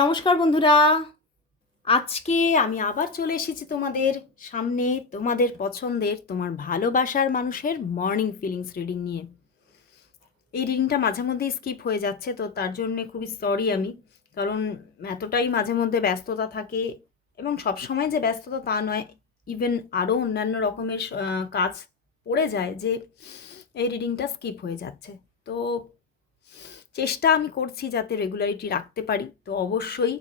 নমস্কার বন্ধুরা, আজকে আমি আবার চলে এসেছি তোমাদের সামনে তোমাদের পছন্দের তোমার ভালোবাসার মানুষের মর্নিং ফিলিংস রিডিং নিয়ে। এই রিডিংটা মাঝে মধ্যেই স্কিপ হয়ে যাচ্ছে, তো তার জন্যে খুবই সরি আমি। কারণ এতটাই মাঝে মধ্যে ব্যস্ততা থাকে, এবং সবসময় যে ব্যস্ততা তা নয়, ইভেন আরও অন্যান্য রকমের কাজ পড়ে যায় যে এই রিডিংটা স্কিপ হয়ে যাচ্ছে। তো চেষ্টা আমি করছি যাতে রেগুলারিটি রাখতে পারি। তো অবশ্যই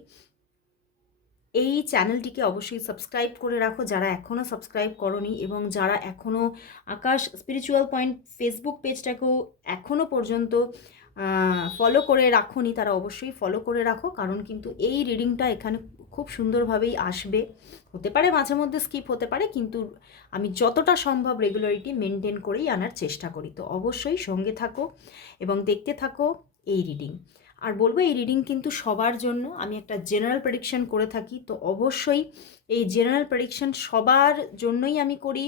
এই চ্যানেলটিকে অবশ্যই সাবস্ক্রাইব করে রাখো যারা এখনও সাবস্ক্রাইব করনি, এবং যারা এখনও আকাশ স্পিরিচুয়াল পয়েন্ট ফেসবুক পেজটাকেও এখনও পর্যন্ত ফলো করে রাখোনি, তারা অবশ্যই ফলো করে রাখো। কারণ কিন্তু এই রিডিংটা এখানে খুব সুন্দরভাবেই আসবে। হতে পারে মাঝে মধ্যে স্কিপ হতে পারে, কিন্তু আমি যতটা সম্ভব রেগুলারিটি মেনটেন করেই আনার চেষ্টা করি। তো অবশ্যই সঙ্গে থাকো এবং দেখতে থাকো এই রিডিং। আর বলবো, এই রিডিং কিন্তু সবার জন্য। আমি একটা জেনারেল প্রেডিকশন করে থাকি, তো অবশ্যই এই জেনারেল প্রেডিকশন সবার জন্যই আমি করি।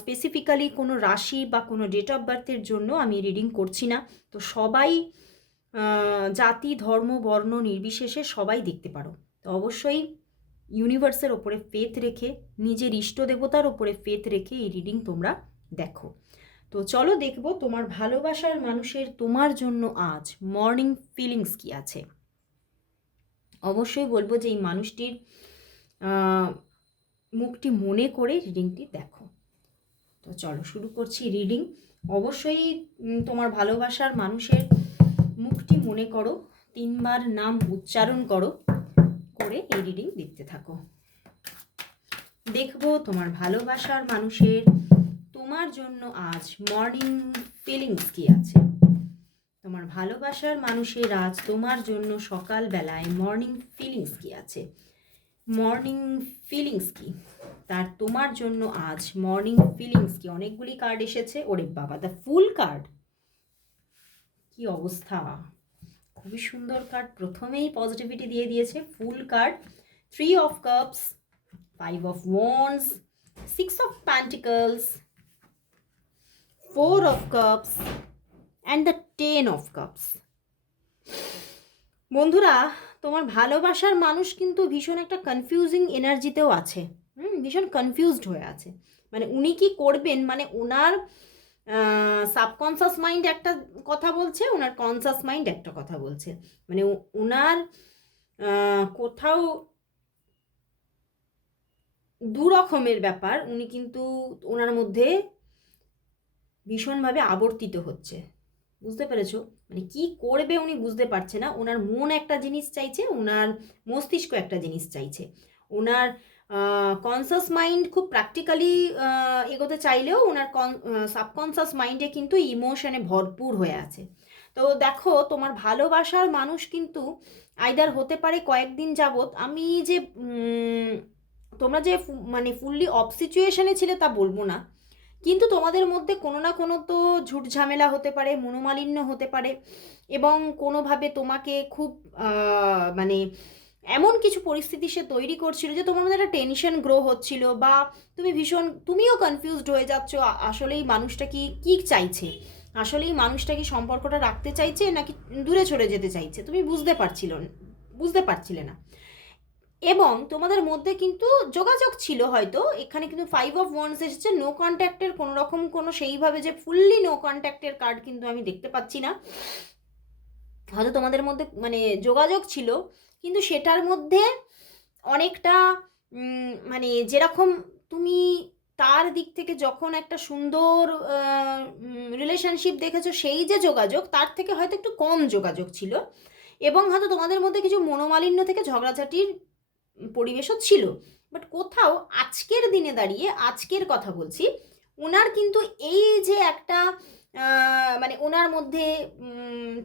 স্পেসিফিক্যালি কোনো রাশি বা কোনো ডেট অফ বার্থের জন্য আমি রিডিং করছি না। তো সবাই, জাতি ধর্ম বর্ণ নির্বিশেষে সবাই দেখতে পারো। তো অবশ্যই ইউনিভার্সের ওপরে ফেথ রেখে, নিজের ইষ্ট দেবতার ওপরে ফেথ রেখে এই রিডিং তোমরা দেখো। তো চলো দেখবো তোমার ভালোবাসার মানুষের তোমার জন্য আজ মর্নিং ফিলিংস কি আছে। অবশ্যই বলবো যে এই মানুষটির মুখটি মনে করে রিডিংটি দেখো। তো চলো শুরু করছি রিডিং। অবশ্যই তোমার ভালোবাসার মানুষের মুখটি মনে করো, 3বার নাম উচ্চারণ করো, করে এই রিডিং দেখতে থাকো। দেখবো তোমার ভালোবাসার মানুষের তোমার জন্য আজ মর্নিং ফিলিংস কি আছে। তোমার ভালোবাসার মানুষের আজ তোমার জন্য সকালবেলায় মর্নিং ফিলিংস কি আছে। মর্নিং ফিলিংস কি, তার তোমার জন্য আজ মর্নিং ফিলিংস কি। অনেকগুলি কার্ড এসেছে, ওরে বাবা, দ্য ফুল কার্ড, কি অবস্থা, খুবই সুন্দর কার্ড। প্রথমেই পজিটিভিটি দিয়ে দিয়েছে full card. 3 of cups, 5 of wands, 6 of pentacles, 4 of cups and the 10 of cups. বন্ধুরা, তোমার ভালোবাসার মানুষ কিন্তু ভীষণ একটা কনফিউজিং এনার্জিতেও আছে। ভীষণ কনফিউজড হয়ে আছে। মানে উনি কি করবেন, মানে ওনার সাবকনসাস মাইন্ড একটা কথা বলছে, ওনার কনসাস মাইন্ড একটা কথা বলছে। মানে ওনার কোথাও দু রকমের ব্যাপার, উনি কিন্তু ওনার মধ্যে ভীষণভাবে আবর্তিত হচ্ছে। বুঝতে পেরেছো? মানে কি করবে উনি বুঝতে পারছে না। ওনার মন একটা জিনিস চাইছে, ওনার মস্তিষ্ক একটা জিনিস চাইছে। ওনার কনসাস মাইন্ড খুব প্র্যাকটিক্যালি এগোতে চাইলেও ওনার সাবকনসাস মাইন্ডে কিন্তু ইমোশনে ভরপুর হয়ে আছে। তো দেখো, তোমার ভালোবাসার মানুষ কিন্তু আইদার হতে পারে কয়েকদিন যাবত, আমি যে তোমরা যে মানে ফুললি অফ সিচুয়েশনে ছিলে তা বলবো না, কিন্তু তোমাদের মধ্যে কোনো না কোনো তো ঝুট ঝামেলা হতে পারে, মনোমালিন্য হতে পারে, এবং কোনোভাবে তোমাকে খুব মানে এমন কিছু পরিস্থিতি সে তৈরি করছিল যে তোমার মধ্যে একটা টেনশন গ্রো হচ্ছিল, বা তুমিও কনফিউজড হয়ে যাচ্ছ আসলেই মানুষটা কি চাইছে, আসলেই মানুষটা কি সম্পর্কটা রাখতে চাইছে নাকি দূরে সরে যেতে চাইছে, তুমি বুঝতে পারছিলে না। এবং তোমাদের মধ্যে কিন্তু যোগাযোগ ছিল হয়তো, এখানে কিন্তু 5 অফ ওয়ান্ডস এসেছে। নো কন্ট্যাক্টের কোনো রকম কোনো সেইভাবে যে ফুললি নো কন্ট্যাক্টের কার্ড কিন্তু আমি দেখতে পাচ্ছি না। হয়তো তোমাদের মধ্যে মানে যোগাযোগ ছিল, কিন্তু সেটার মধ্যে অনেকটা মানে যেরকম তুমি তার দিক থেকে যখন একটা সুন্দর রিলেশনশিপ দেখেছো, সেই যে যোগাযোগ তার থেকে হয়তো একটু কম যোগাযোগ ছিল, এবং হয়তো তোমাদের মধ্যে কিছু মনোমালিন্য থেকে ঝগড়াঝাটির পরিবেশও ছিল। বাট কোথাও আজকের দিনে দাঁড়িয়ে, আজকের কথা বলছি, ওনার কিন্তু এই যে একটা মানে ওনার মধ্যে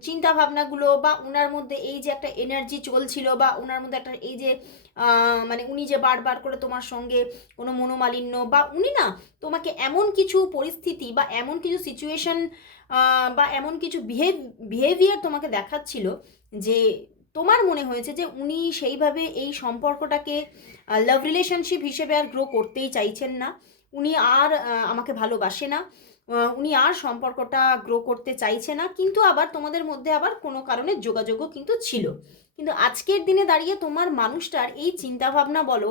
চিন্তা ভাবনাগুলো, বা ওনার মধ্যে এই যে একটা এনার্জি চলছিল, বা ওনার মধ্যে একটা এই যে মানে উনি যে বারবার করে তোমার সঙ্গে কোনো মনোমালিন্য, বা উনি না তোমাকে এমন কিছু পরিস্থিতি বা এমন কিছু সিচুয়েশন বা এমন কিছু বিহেভিয়ার তোমাকে দেখাচ্ছিল, যে তোমার মনে হয়েছে যে উনি সেইভাবে এই সম্পর্কটাকে লাভ রিলেশনশিপ হিসেবে আর গ্রো করতেই চাইছেন না। উনি আর আমাকে ভালোবাসে না, উনি আর সম্পর্কটা গ্রো করতে চাইছে না। কিন্তু আবার তোমাদের মধ্যে আবার কোনো কারণে যোগাযোগও কিন্তু ছিল, কিন্তু আজকের দিনে দাঁড়িয়ে তোমার মানুষটার এই চিন্তাভাবনা বলো,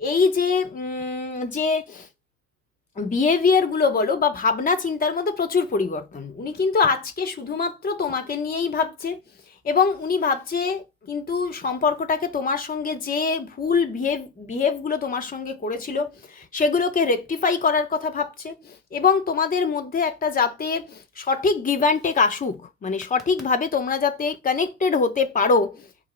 এই যে যে বিহেভিয়ারগুলো বলো বা ভাবনা চিন্তার মধ্যে প্রচুর পরিবর্তন। উনি কিন্তু আজকে শুধুমাত্র তোমাকে নিয়েই ভাবছে, এবং উনি ভাবছে কিন্তু সম্পর্কটাকে তোমার সঙ্গে যে ভুল বিহেভগুলো তোমার সঙ্গে করেছিল সেগুলোকে রেকটিফাই করার কথা ভাবছে, এবং তোমাদের মধ্যে একটা যাতে সঠিক গিভ অ্যান্ড টেক আসুক, মানে সঠিকভাবে তোমরা যাতে কানেক্টেড হতে পারো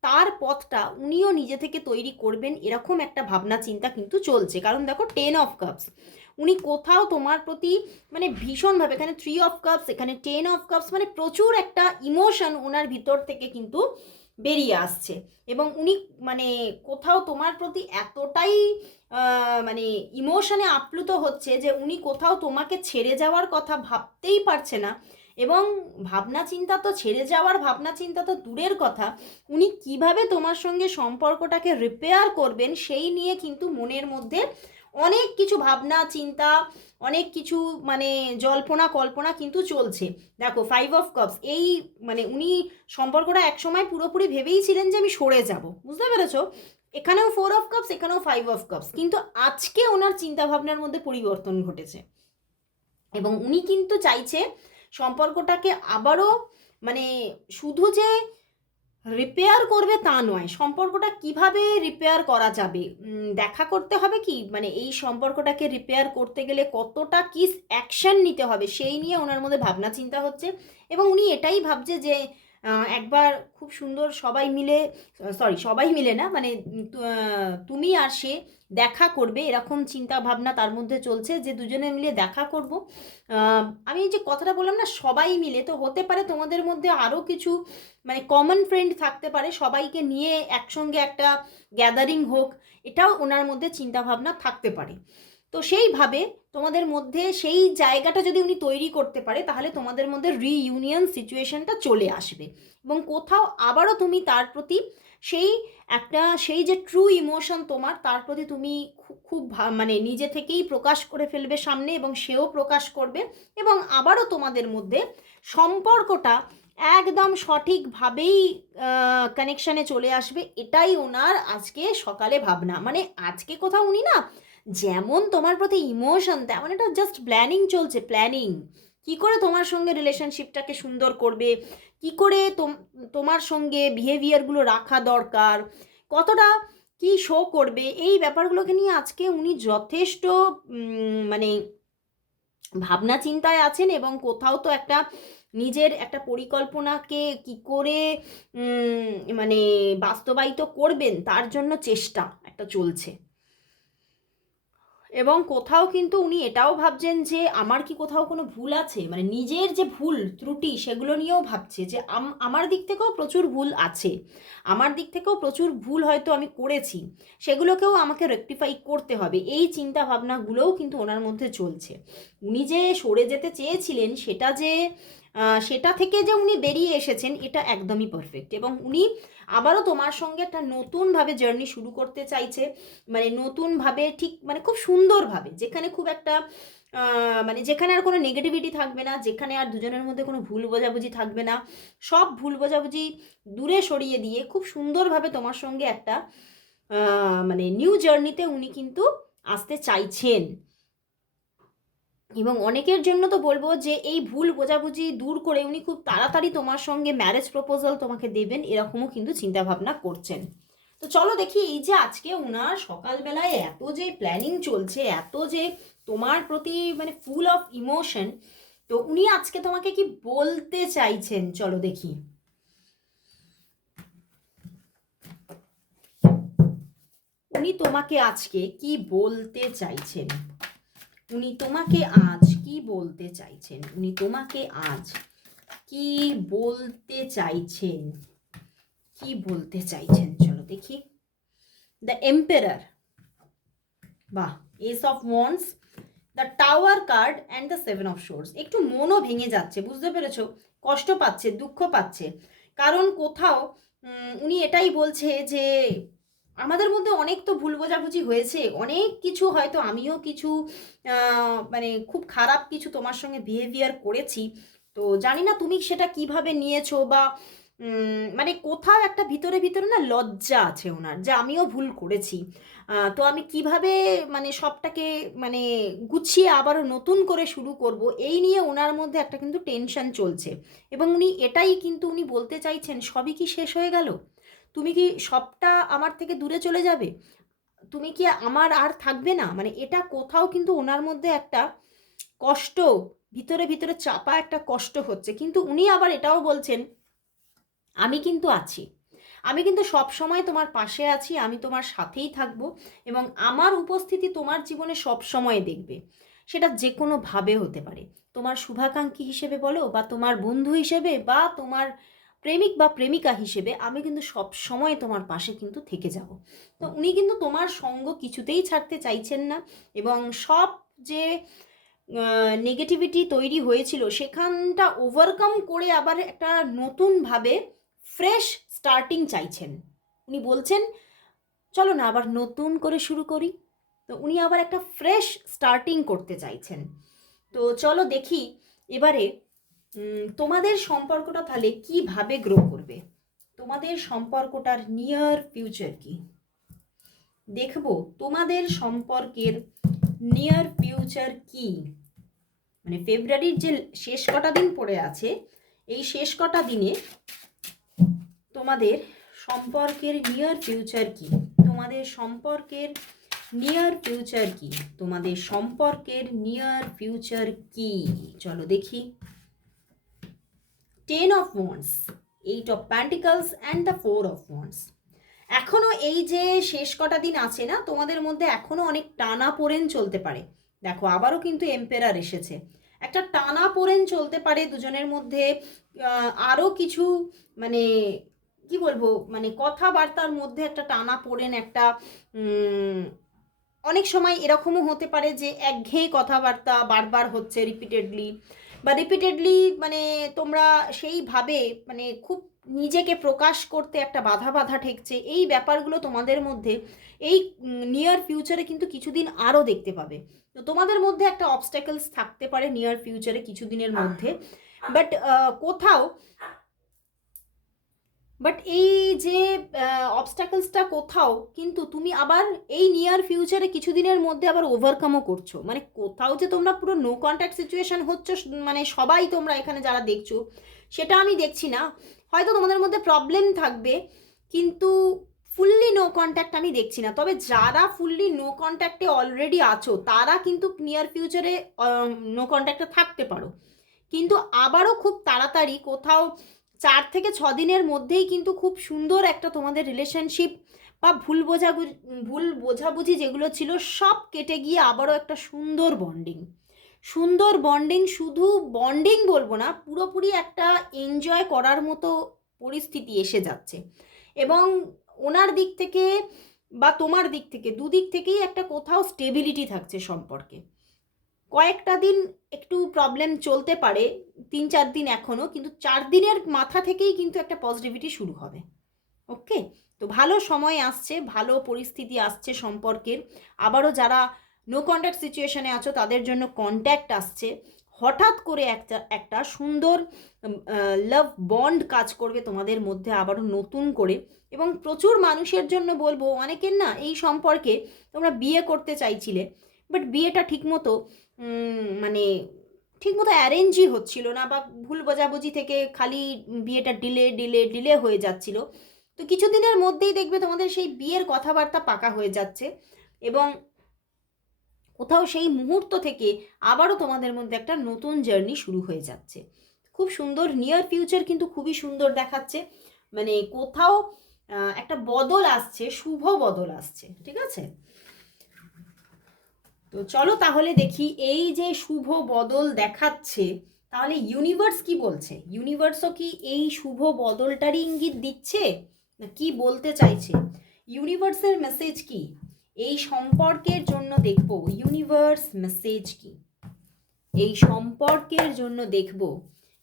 তার পথটা উনিও নিজে থেকে তৈরি করবেন, এরকম একটা ভাবনা চিন্তা কিন্তু চলছে। কারণ দেখো 10 অফ কাপস, উনি কোথাও তোমার প্রতি মানে ভীষণভাবে, এখানে 3 অফ কাপস, এখানে 10 অফ কাপস, মানে প্রচুর একটা ইমোশন ওনার ভিতর থেকে কিন্তু বেরিয়ে আসছে, এবং উনি মানে কোথাও তোমার প্রতি এতটাই মানে ইমোশনে আপ্লুত হচ্ছে যে উনি কোথাও তোমাকে ছেড়ে যাওয়ার কথা ভাবতেই পারছে না। এবং ভাবনা চিন্তা তো ছেড়ে যাওয়ার ভাবনা চিন্তা তো দূরের কথা, উনি কিভাবে তোমার সঙ্গে সম্পর্কটাকে রিপেয়ার করবেন সেই নিয়ে কিন্তু মনের মধ্যে অনেক কিছু ভাবনা চিন্তা, অনেক কিছু মানে জল্পনা কল্পনা কিন্তু চলছে। দেখো 5 অফ কাপস, এই মানে উনি সম্পর্কটা একসময় পুরোপুরি ভেবেই ছিলেন যে আমি সরে যাব, বুঝতে পেরেছো? এখানেও 4 অফ কাপস, এখানেও 5 অফ কাপস, কিন্তু আজকে ওনার চিন্তা ভাবনার মধ্যে পরিবর্তন ঘটেছে, এবং উনি কিন্তু চাইছে সম্পর্কটাকে আবারও মানে শুধু যে রিপেয়ার করবে তা নয়, সম্পর্কটা কিভাবে রিপেয়ার করা যাবে, দেখা করতে হবে কি মানে এই সম্পর্কটাকে রিপেয়ার করতে গেলে কতটা কি অ্যাকশন নিতে হবে সেই নিয়ে ওনার মধ্যে ভাবনা চিন্তা হচ্ছে। এবং উনি এটাই ভাবছে যে একবার খুব সুন্দর সবাই মিলে, সবাই মিলে না মানে তুমি আর সে দেখা করবে, এরকম চিন্তা ভাবনা তার মধ্যে চলছে যে দুজনে মিলে দেখা করব। আমি যে কথাটা বললাম না সবাই মিলে, তো হতে পারে তোমাদের মধ্যে আরও কিছু মানে কমন ফ্রেন্ড থাকতে পারে, সবাইকে নিয়ে একসঙ্গে একটা গ্যাদারিং হোক, এটাও ওনার মধ্যে চিন্তাভাবনা থাকতে পারে। তো সেইভাবে তোমাদের মধ্যে সেই জায়গাটা যদি উনি তৈরি করতে পারে তাহলে তোমাদের মধ্যে রিইউনিয়ন সিচুয়েশনটা চলে আসবে, এবং কোথাও আবারও তুমি তার প্রতি সেই একটা সেই যে ট্রু ইমোশন তোমার তার প্রতি তুমি খুব মানে নিজে থেকেই প্রকাশ করে ফেলবে সামনে, এবং সেও প্রকাশ করবে, এবং আবারও তোমাদের মধ্যে সম্পর্কটা একদম সঠিকভাবেই কানেকশানে চলে আসবে। এটাই ওনার আজকে সকালে ভাবনা। মানে আজকে কোথাও উনি না যেমন তোমার প্রতি ইমোশন তেমন এটা জাস্ট প্ল্যানিং চলছে, প্ল্যানিং কি করে তোমার সঙ্গে রিলেশনশিপটাকে সুন্দর করবে, কি করে তোমার সঙ্গে বিহেভিয়ারগুলো রাখা দরকার, কতটা কি শো করবে, এই ব্যাপারগুলোকে নিয়ে আজকে উনি যথেষ্ট মানে ভাবনা চিন্তায় আছেন, এবং কোথাও তো একটা নিজের একটা পরিকল্পনাকে কি করে মানে বাস্তবায়িত করবেন তার জন্য চেষ্টা একটা চলছে। এবং কোথাও কিন্তু উনি এটাও ভাবছেন যে আমার কি কোথাও কোনো ভুল আছে, মানে নিজের যে ভুল ত্রুটি সেগুলো নিয়েও ভাবছে যে আমার দিক থেকেও প্রচুর ভুল আছে, আমার দিক থেকেও প্রচুর ভুল হয়তো আমি করেছি, সেগুলোকেও আমাকে রেকটিফাই করতে হবে, এই চিন্তা ভাবনাগুলোও কিন্তু ওনার মধ্যে চলছে। উনি যে সরে যেতে চেয়েছিলেন সেটা থেকে যে উনি বেরিয়ে এসেছেন এটা একদমই পারফেক্ট, এবং উনি আবারও তোমার সঙ্গে একটা নতুনভাবে জার্নি শুরু করতে চাইছে, মানে নতুনভাবে ঠিক মানে খুব সুন্দরভাবে, যেখানে খুব একটা মানে যেখানে আর কোনো নেগেটিভিটি থাকবে না, যেখানে আর দুজনের মধ্যে কোনো ভুল বোঝাবুঝি থাকবে না, সব ভুল বোঝাবুঝি দূরে সরিয়ে দিয়ে খুব সুন্দরভাবে তোমার সঙ্গে একটা মানে নিউ জার্নিতে উনি কিন্তু আসতে চাইছেন। এবং অনেকের জন্য তো বলবো যে এই ভুল বোঝাবুঝি দূর করে উনি খুব তাড়াতাড়ি তোমার সঙ্গে ম্যারেজ প্রপোজাল তোমাকে দেবেন, এরকমও কিন্তু চিন্তাভাবনা করছেন। তো চলো দেখি এই যে আজকে ওনার সকালবেলায় এত যে প্ল্যানিং চলছে, এত যে তোমার প্রতি মানে ফুল অফ ইমোশন, তো উনি আজকে তোমাকে কি বলতে চাইছেন চলো দেখি। উনি তোমাকে আজকে কি বলতে চাইছেন, উনি তোমাকে আজ কি বলতে চাইছেন, উনি তোমাকে আজ কি বলতে চাইছেন, কি বলতে চাইছেন চলো দেখি। দ্য এম্পারার, বাহ, S of wands, the tower card and the 7 of swords. একটু মনও ভেঙে যাচ্ছে, বুঝতে পেরেছো, কষ্ট পাচ্ছে, দুঃখ পাচ্ছে, কারণ কোথাও উনি এটাই বলছে যে আমাদের মধ্যে অনেক তো ভুল বোঝাবুঝি হয়েছে, অনেক কিছু হয়তো আমিও কিছু মানে খুব খারাপ কিছু তোমার সঙ্গে বিহেভিয়ার করেছি, তো জানি না তুমি সেটা কিভাবে নিয়েছো বা মানে কোথাও একটা ভিতরে ভিতরে না লজ্জা আছে ওনার, যে আমিও ভুল করেছি। তো আমি কিভাবে মানে সবটাকে মানে গুছিয়ে আবারও নতুন করে শুরু করব, এই নিয়ে ওনার মধ্যে একটা কিন্তু টেনশন চলছে। এবং উনি এটাই কিন্তু উনি বলতে চাইছেন, সবই কি শেষ হয়ে গেল? তুমি কি সবটা আমার থেকে দূরে চলে যাবে? তুমি কি আমার আর থাকবে না? মানে এটা কোথাও কিন্তু ওনার মধ্যে একটা কষ্ট, ভিতরে ভিতরে চাপা একটা কষ্ট হচ্ছে। কিন্তু উনি আবার এটাও বলছেন, আমি কিন্তু আছি। আমি কিন্তু সবসময় তোমার পাশে আছি, আমি তোমার সাথেই থাকবো এবং আমার উপস্থিতি তোমার জীবনে সবসময় দেখবে। সেটা যেকোনোভাবে হতে পারে। তোমার শুভাকাঙ্ক্ষী হিসেবে বলো, বা তোমার বন্ধু হিসেবে, বা তোমার প্রেমিক বা প্রেমিকা হিসেবে, আমি কিন্তু সবসময় তোমার পাশে কিন্তু থেকে যাব। তো উনি কিন্তু তোমার সঙ্গ কিছুতেই ছাড়তে চাইছেন না, এবং সব যে নেগেটিভিটি তৈরি হয়েছিল সেখানটা ওভারকাম করে আবার একটা নতুনভাবে ফ্রেশ স্টার্টিং চাইছেন। উনি বলছেন, চলো না আবার নতুন করে শুরু করি। তো উনি আবার একটা ফ্রেশ স্টার্টিং করতে চাইছেন। তো চলো দেখি এবারে তোমাদের সম্পর্কটা তাহলে কিভাবে গ্রো করবে, তোমাদের সম্পর্কটার নিয়ার ফিউচার কি। দেখবো তোমাদের সম্পর্কের নিয়ার ফিউচার কি। মানে ফেব্রুয়ারির যে শেষ কটা দিন পড়ে আছে, এই শেষ কটা দিনে তোমাদের সম্পর্কের নিয়ার ফিউচার কি, তোমাদের সম্পর্কের নিয়ার ফিউচার কি, তোমাদের সম্পর্কের নিয়ার ফিউচার কি। চলো দেখি। 10 of wands, 8 of pentacles and the 4 of wands. এখনো এই যে শেষ কটা দিন আছে না, তোমাদের মধ্যে এখনো অনেক টানা পোড়েন চলতে পারে। দেখো আবারও কিন্তু এম্পেরার এসেছে। একটা টানা পোড়েন চলতে পারে দুজনের মধ্যে। আরও কিছু মানে কি বলবো, মানে কথাবার্তার মধ্যে একটা টানা পোড়েন, একটা অনেক সময় এরকমও হতে পারে যে একঘেয়ে কথাবার্তা বারবার হচ্ছে রিপিটেডলি, বা রিপিটেডলি মানে তোমরা সেইভাবে মানে খুব নিজেকে প্রকাশ করতে একটা বাধা বাধা ঠেকছে। এই ব্যাপারগুলো তোমাদের মধ্যে এই নিয়ার ফিউচারে কিন্তু কিছুদিন আরও দেখতে পাবে। তো তোমাদের মধ্যে একটা অবস্ট্যাকলস থাকতে পারে নিয়ার ফিউচারে কিছুদিনের মধ্যে। বাট কোথাও বাট এই যে অবস্ট্যাকলসটা কোথাও কিন্তু তুমি আবার এই নিয়ার ফিউচারে কিছুদিনের মধ্যে আবার ওভারকামও করছো। মানে কোথাও যে তোমরা পুরো নো কন্ট্যাক্ট সিচুয়েশন হচ্ছে, মানে সবাই তোমরা এখানে যারা দেখছো সেটা আমি দেখছি না। হয়তো তোমাদের মধ্যে প্রবলেম থাকবে, কিন্তু ফুললি নো কন্ট্যাক্ট আমি দেখছি না। তবে যারা ফুললি নো কন্ট্যাক্টে অলরেডি আছো তারা কিন্তু নিয়ার ফিউচারে নো কন্ট্যাক্টে থাকতে পারো। কিন্তু আবারও খুব তাড়াতাড়ি কোথাও 4 থেকে 6 দিনের মধ্যেই কিন্তু খুব সুন্দর একটা তোমাদের রিলেশনশিপ বা ভুল বোঝাবুঝি যেগুলো ছিল সব কেটে গিয়ে আবারও একটা সুন্দর বন্ডিং, সুন্দর বন্ডিং, শুধু বন্ডিং বলবো না, পুরোপুরি একটা এনজয় করার মতো পরিস্থিতি এসে যাচ্ছে। এবং ওনার দিক থেকে বা তোমার দিক থেকে, দুদিক থেকেই একটা কোথাও স্টেবিলিটি থাকছে সম্পর্কে। কয়েকটা দিন একটু প্রবলেম চলতে পারে, 3-4 দিন এখনও, কিন্তু 4 দিনের মাথা থেকেই কিন্তু একটা পজিটিভিটি শুরু হবে। ওকে, তো ভালো সময় আসছে, ভালো পরিস্থিতি আসছে সম্পর্কের। আবারও যারা নো কন্ট্যাক্ট সিচুয়েশনে আছো তাদের জন্য কন্ট্যাক্ট আসছে। হঠাৎ করে একটা একটা সুন্দর লাভ বন্ড কাজ করবে তোমাদের মধ্যে আবারও নতুন করে। এবং প্রচুর মানুষের জন্য বলবো, অনেকের না এই সম্পর্কে তোমরা বিয়ে করতে চাইছিলে, বাট বিয়েটা ঠিকমতো মানে ঠিকমতো অ্যারেঞ্জই হচ্ছিল না, বা ভুল বোঝাবুঝি থেকে খালি বিয়েটা ডিলে ডিলে ডিলে হয়ে যাচ্ছিল। তো কিছুদিনের মধ্যেই দেখবে তোমাদের সেই বিয়ের কথাবার্তা পাকা হয়ে যাচ্ছে, এবং কোথাও সেই মুহূর্ত থেকে আবারও তোমাদের মধ্যে একটা নতুন জার্নি শুরু হয়ে যাচ্ছে। খুব সুন্দর নিয়ার ফিউচার কিন্তু খুবই সুন্দর দেখাচ্ছে। মানে কোথাও একটা বদল আসছে, শুভ বদল আসছে। ঠিক আছে, তো চলো তাহলে দেখি এই যে শুভ বদল দেখাচ্ছে, তাহলে ইউনিভার্স কি বলছে। ইউনিভার্সও কি এই শুভ বদলটারই ইঙ্গিত দিচ্ছে, না কি বলতে চাইছে? ইউনিভার্সের মেসেজ কি এই সম্পর্কের জন্য দেখব, ইউনিভার্স মেসেজ কি এই সম্পর্কের জন্য দেখব,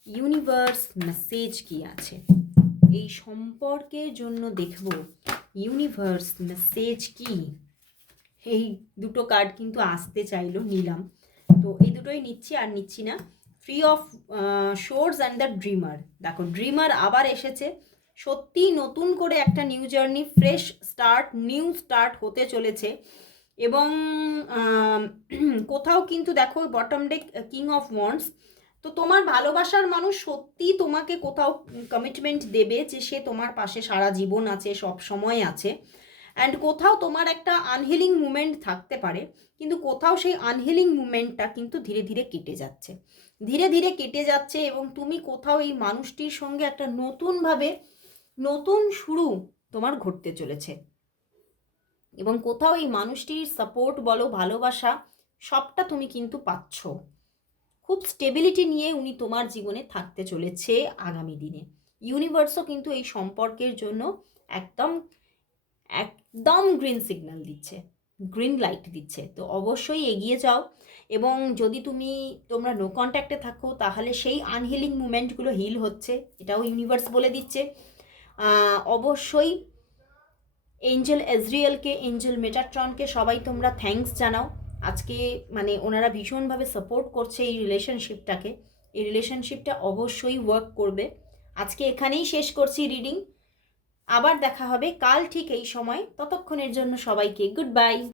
ইউনিভার্স মেসেজ কি আছে এই সম্পর্কের জন্য দেখব, ইউনিভার্স মেসেজ কি। এই দুটো কার্ড কিন্তু আসতে চাইলো, নিলাম। তো এই দুটোই নিচ্ছি, আর নিচ্ছি না। Free of swords and the dreamer. দেখো ড্রিমার আবার এসেছে, সত্যি নতুন করে একটা new journey, fresh start, new start হতে চলেছে। এবং কোথাও কিন্তু দেখো bottom day king of wands, তো তোমার ভালোবাসার মানুষ সত্যি তোমাকে কোথাও কমিটমেন্ট দেবে যে সে তোমার পাশে সারা জীবন আছে, সব সময় আছে। অ্যান্ড কোথাও তোমার একটা আনহিলিং মুমেন্ট থাকতে পারে, কিন্তু কোথাও সেই আনহিলিং মুমেন্টটা কিন্তু ধীরে ধীরে কেটে যাচ্ছে, ধীরে ধীরে কেটে যাচ্ছে। এবং তুমি কোথাও এই মানুষটির সঙ্গে একটা নতুনভাবে নতুন শুরু তোমার ঘটতে চলেছে। এবং কোথাও এই মানুষটির সাপোর্ট বলো, ভালোবাসা, সবটা তুমি কিন্তু পাচ্ছ। খুব স্টেবিলিটি নিয়ে উনি তোমার জীবনে থাকতে চলেছে আগামী দিনে। ইউনিভার্সও কিন্তু এই সম্পর্কের জন্য একদম একদম গ্রিন সিগন্যাল দিচ্ছে, গ্রিন লাইট দিচ্ছে। তো অবশ্যই এগিয়ে যাও। এবং যদি তোমরা নো কন্ট্যাক্টে থাকো, তাহলে সেই আনহিলিং মুমেন্টগুলো হিল হচ্ছে, এটাও ইউনিভার্স বলে দিচ্ছে। অবশ্যই এঞ্জেল এজরিয়েলকে, এঞ্জেল মেটাট্রনকে সবাই তোমরা থ্যাঙ্কস জানাও। আজকে মানে ওনারা ভীষণভাবে সাপোর্ট করছে এই রিলেশনশিপটাকে। এই রিলেশনশিপটা অবশ্যই ওয়ার্ক করবে। আজকে এখানেই শেষ করছি রিডিং। আবার দেখা হবে কাল ঠিক এই সময়। ততক্ষণের জন্য সবাইকে গুড বাই।